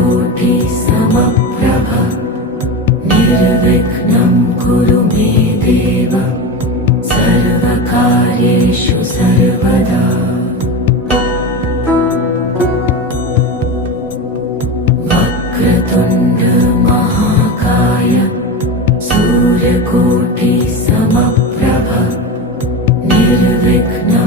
सूर्यकोटि समप्रभ निर्विघ्नं कुरु मे देव सर्वकार्येषु सर्वदा। वक्रतुण्ड महाकाय सूर्यकोटि समप्रभ निर्विघ्नं